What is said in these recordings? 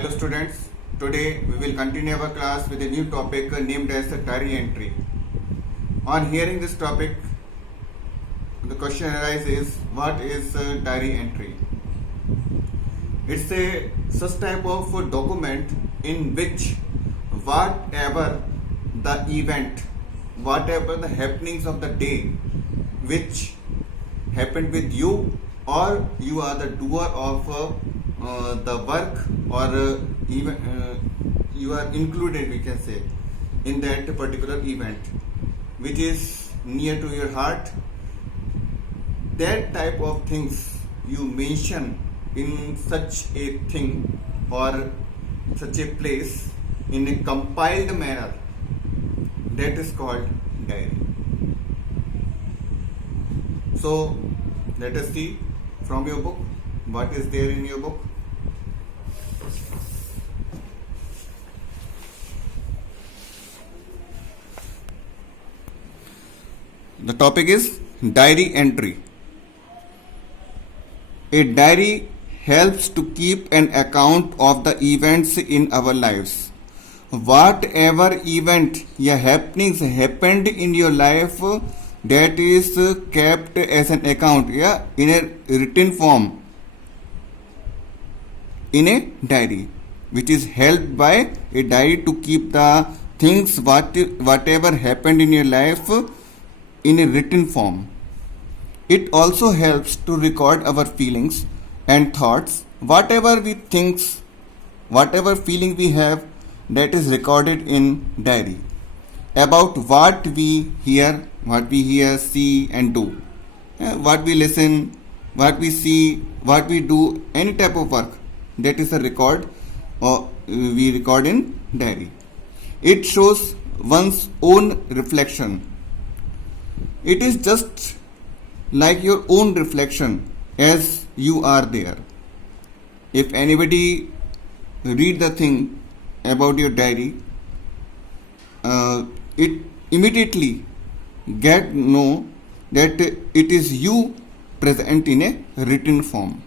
Hello students, today we will continue our class with a new topic named as diary entry. On hearing this topic, the question arises, what is diary entry? It's a such type of document in which whatever the event, whatever the happenings of the day which happened with you, or you are the doer of the work, or even you are included, we can say, in that particular event which is near to your heart. That type of things you mention in such a thing or such a place in a compiled manner, that is called diary. So let us see from your book what is there in your book. The topic is diary entry. A diary helps to keep an account of the events in our lives. Whatever event या happenings happened in your life, that is kept as an account, in a written form, in a diary, which is held by a diary to keep the things whatever happened in your life in a written form. It also helps to record our feelings and thoughts. Whatever we think, whatever feeling we have, that is recorded in diary. About what we hear, see and do. What we listen, what we see, what we do, any type of work, that is a record, or we record in diary. It shows one's own reflection. It is just like your own reflection as you are there. If anybody read the thing about your diary, it immediately get know that it is you present in a written form.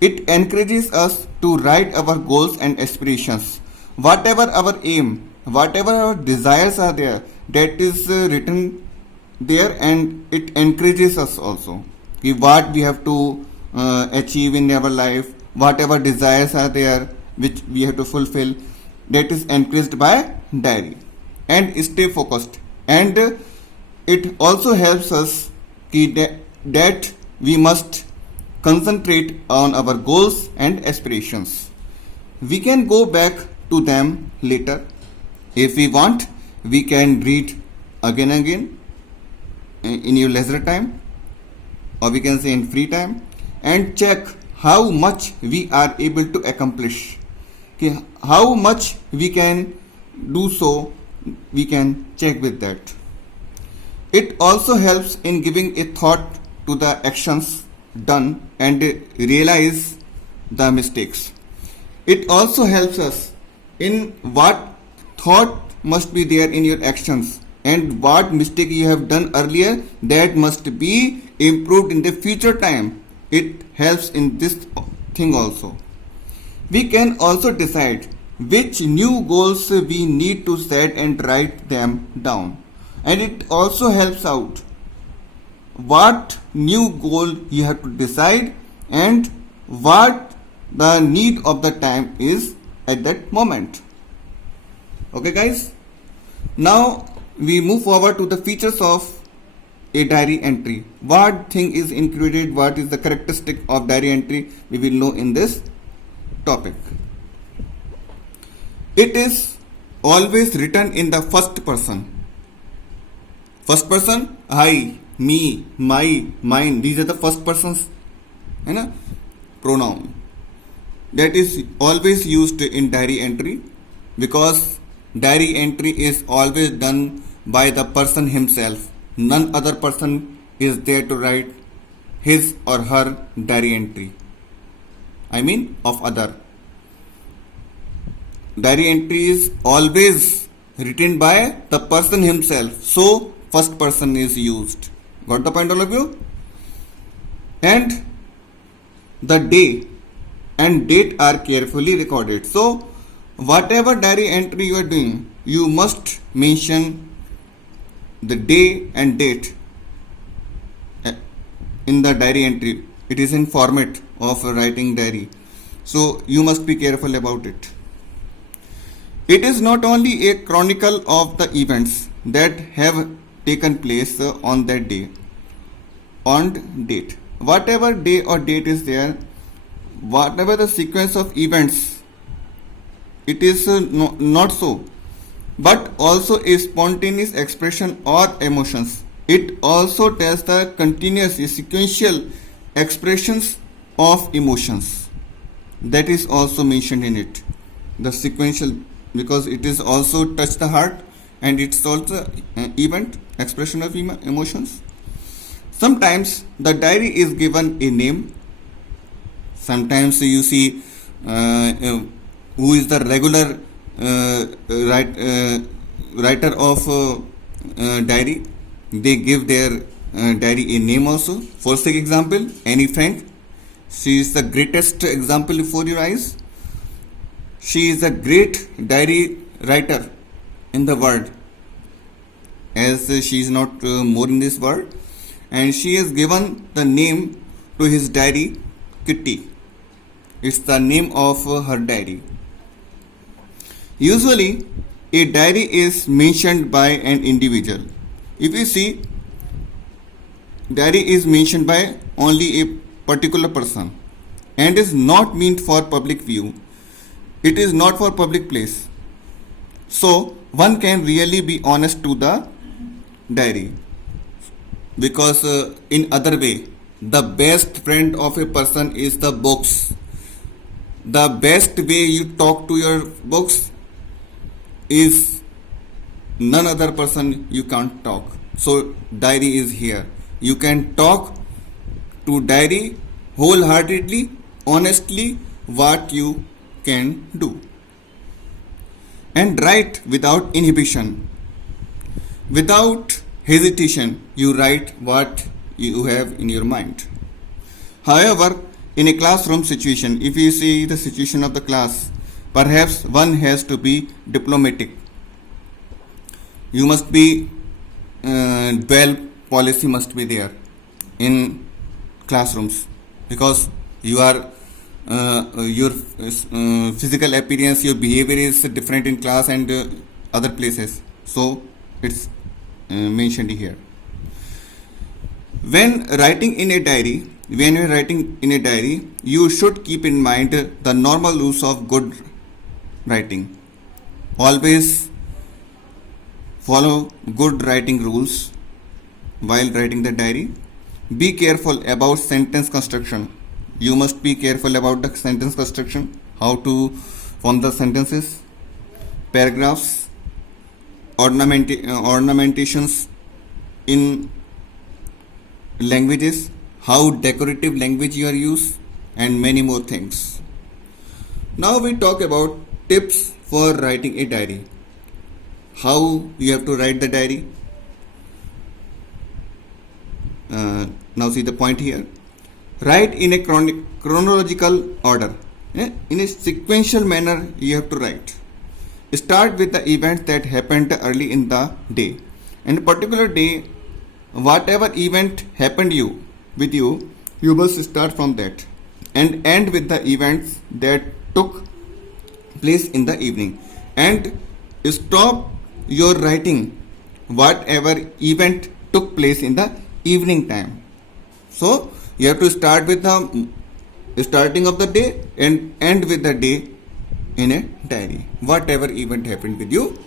It encourages us to write our goals and aspirations. Whatever our aim, whatever our desires are there, that is written there, and it encourages us also what we have to achieve in our life, whatever desires are there which we have to fulfill, that is encouraged by diary, and stay focused. And it also helps us that we must concentrate on our goals and aspirations. We can go back to them later if we want. We can read again and again in your leisure time, or we can say in free time, and check how much we are able to accomplish, how much we can do. So we can check with that. It also helps in giving a thought to the actions done and realize the mistakes. It also helps us in what thought must be there in your actions, and what mistake you have done earlier, that must be improved in the future time. It helps in this thing also. We can also decide which new goals we need to set and write them down. And it also helps out what new goal you have to decide and what the need of the time is at that moment. Okay guys, now we move forward to the features of a diary entry. What thing is included, what is the characteristic of diary entry, we will know in this topic. It is always written in the first person. First person, I, me, my, mine, these are the first persons pronoun. That is always used in diary entry, because diary entry is always done by the person himself. None other person is there to write his or her diary entry. I mean of other. Diary entry is always written by the person himself. So first person is used. Got the point, all of you? And the day and date are carefully recorded. So whatever diary entry you are doing, you must mention the day and date in the diary entry. It is in format of a writing diary, so you must be careful about it. It is not only a chronicle of the events that have taken place on that day, on date. Whatever day or date is there, whatever the sequence of events, it is not so, but also a spontaneous expression or emotions. It also tells the continuous sequential expressions of emotions. That is also mentioned in it. The sequential, because it is also touch the heart, and it's also event expression of emotions. Sometimes the diary is given a name. Sometimes you see who is the regular writer of diary. They give their diary a name also. For example, Annie Frank. She is the greatest example before your eyes. She is a great diary writer in the world, as she is not more in this world, and she has given the name to his diary Kitty. It's the name of her diary. Usually a diary is mentioned by an individual. If you see, diary is mentioned by only a particular person and is not meant for public view. It is not for public place. So one can really be honest to the diary, because in other way, the best friend of a person is the books. The best way you talk to your books is none other person you can't talk. So diary is here. You can talk to diary wholeheartedly, honestly, what you can do, and write without inhibition, without hesitation. You write what you have in your mind. However, in a classroom situation, if you see the situation of the class, perhaps one has to be diplomatic. You must be dual policy must be there in classrooms, because you are your physical appearance, your behavior is different in class and other places. So it's mentioned here. When writing in a diary, you should keep in mind the normal rules of good writing. Always follow good writing rules while writing the diary. Be careful about sentence construction. You must be careful about the sentence construction, how to form the sentences, paragraphs, ornamentations in languages, how decorative language you are use, and many more things. Now we talk about tips for writing a diary. How you have to write the diary. Now see the point here. Write in a chronological order. In a sequential manner you have to write. Start with the event that happened early in the day. In a particular day, whatever event happened with you, you must start from that and end with the events that took place in the evening. And stop your writing whatever event took place in the evening time. So you have to start with the starting of the day and end with the day in a diary, whatever event happened with you.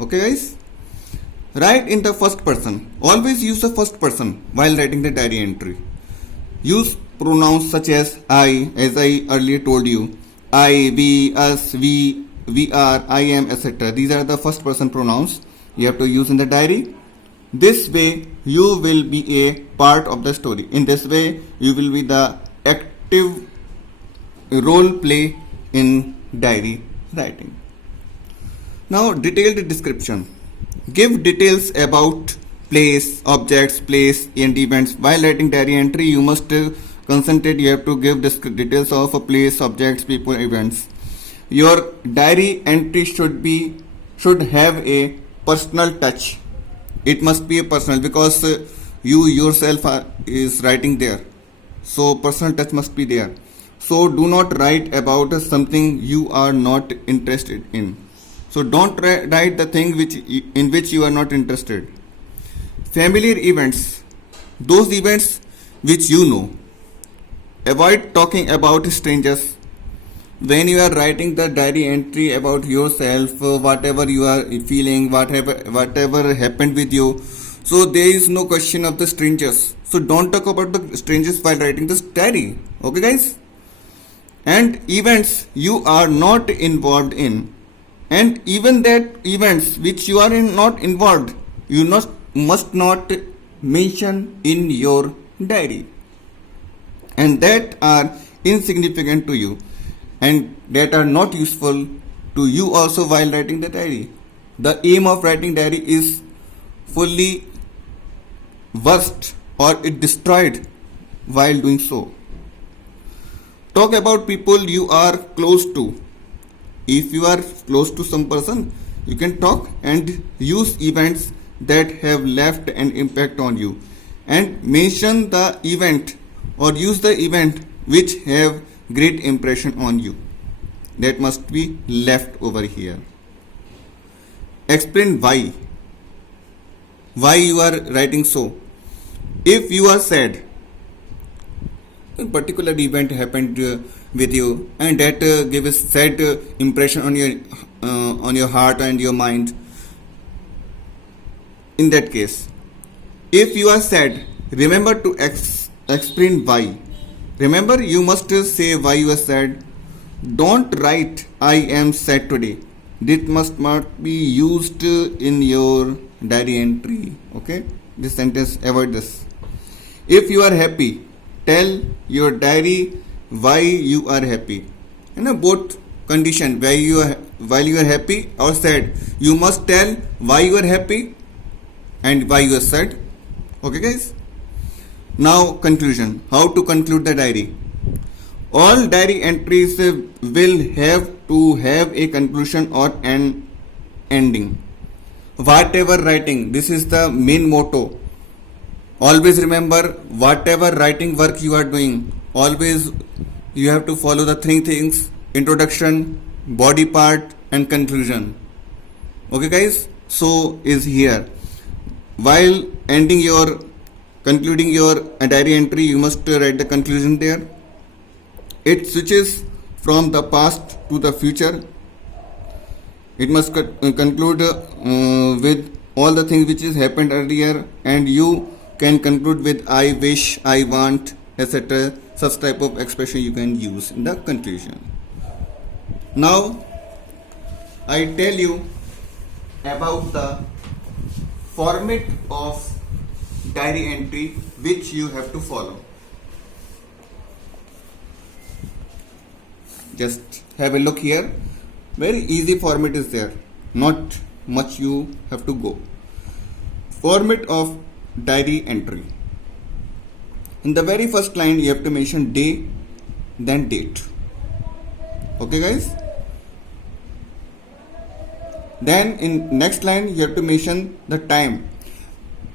Okay guys, write in the first person. Always use the first person while writing the diary entry. Use pronouns such as I, as I earlier told you. I, we, us, we are, I am, etc. These are the first person pronouns you have to use in the diary. This way you will be a part of the story. In this way you will be the active role play in diary writing. Now detailed description. Give details about place, objects, place and events. While writing diary entry, you must concentrate. You have to give details of a place, objects, people, events. Your diary entry should have a personal touch. It must be a personal because you yourself is writing there. So personal touch must be there. So do not write about something you are not interested in. So don't write the thing in which you are not interested. Familiar events, those events which you know. Avoid talking about strangers. When you are writing the diary entry about yourself, whatever you are feeling, whatever happened with you, so there is no question of the strangers. So don't talk about the strangers while writing this diary. Okay, guys? And events you are not involved in, and even that events which you are not involved, you must not mention in your diary, and that are insignificant to you and that are not useful to you also while writing the diary. The aim of writing diary is fully worst or it destroyed while doing so. Talk about people you are close to. If you are close to some person, you can talk and use events that have left an impact on you, and mention the event or use the event which have great impression on you. That must be left over here. Explain why you are writing so. If you are sad, a particular event happened with you and that gave a sad impression on your heart and your mind. In that case, if you are sad, remember to explain why. Remember, you must say why you are sad. Don't write I am sad today. This must not be used in your diary entry. Okay, this sentence, avoid this. If you are happy, tell your diary why you are happy. Both condition, while you are happy or sad, you must tell why you are happy and why you are sad. Okay, guys? Now conclusion. How to conclude the diary? All diary entries will have to have a conclusion or an ending. Whatever writing, this is the main motto. Always remember, whatever writing work you are doing, always you have to follow the three things: introduction, body part and conclusion. Okay, guys? So is here. While concluding your diary entry, you must write the conclusion there. It switches from the past to the future. It must conclude with all the things which has happened earlier, and you can conclude with I wish, I want, etc. Such type of expression you can use in the conclusion. Now I tell you about the format of diary entry which you have to follow. Just have a look here. Very easy format is there. Not much you have to go. Format of diary entry. In the very first line you have to mention day, then date. Okay, guys? Then in next line you have to mention the time.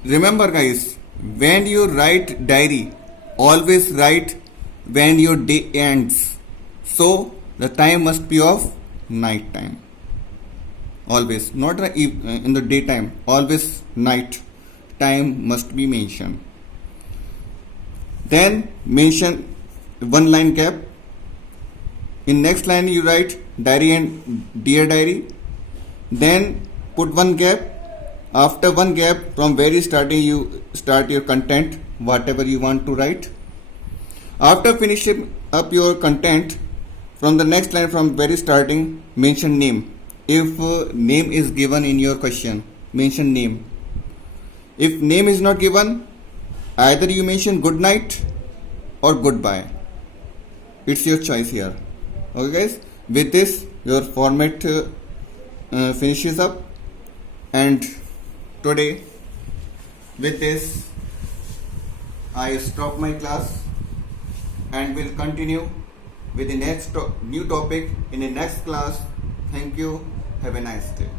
Remember, guys, when you write diary, always write when your day ends. So the time must be of night time. Always, not in the daytime. Always night time must be mentioned. Then mention one line gap. In next line you write diary and dear diary. Then put one gap. After one gap, from very starting you start your content, whatever you want to write. After finishing up your content, from the next line, from very starting, mention name. If name is given in your question, mention name. If name is not given, either you mention good night or goodbye. It's your choice here. Okay, guys? With this, your format finishes up. And today, with this, I stop my class. and we'll continue with the next new topic in the next class. Thank you. Have a nice day.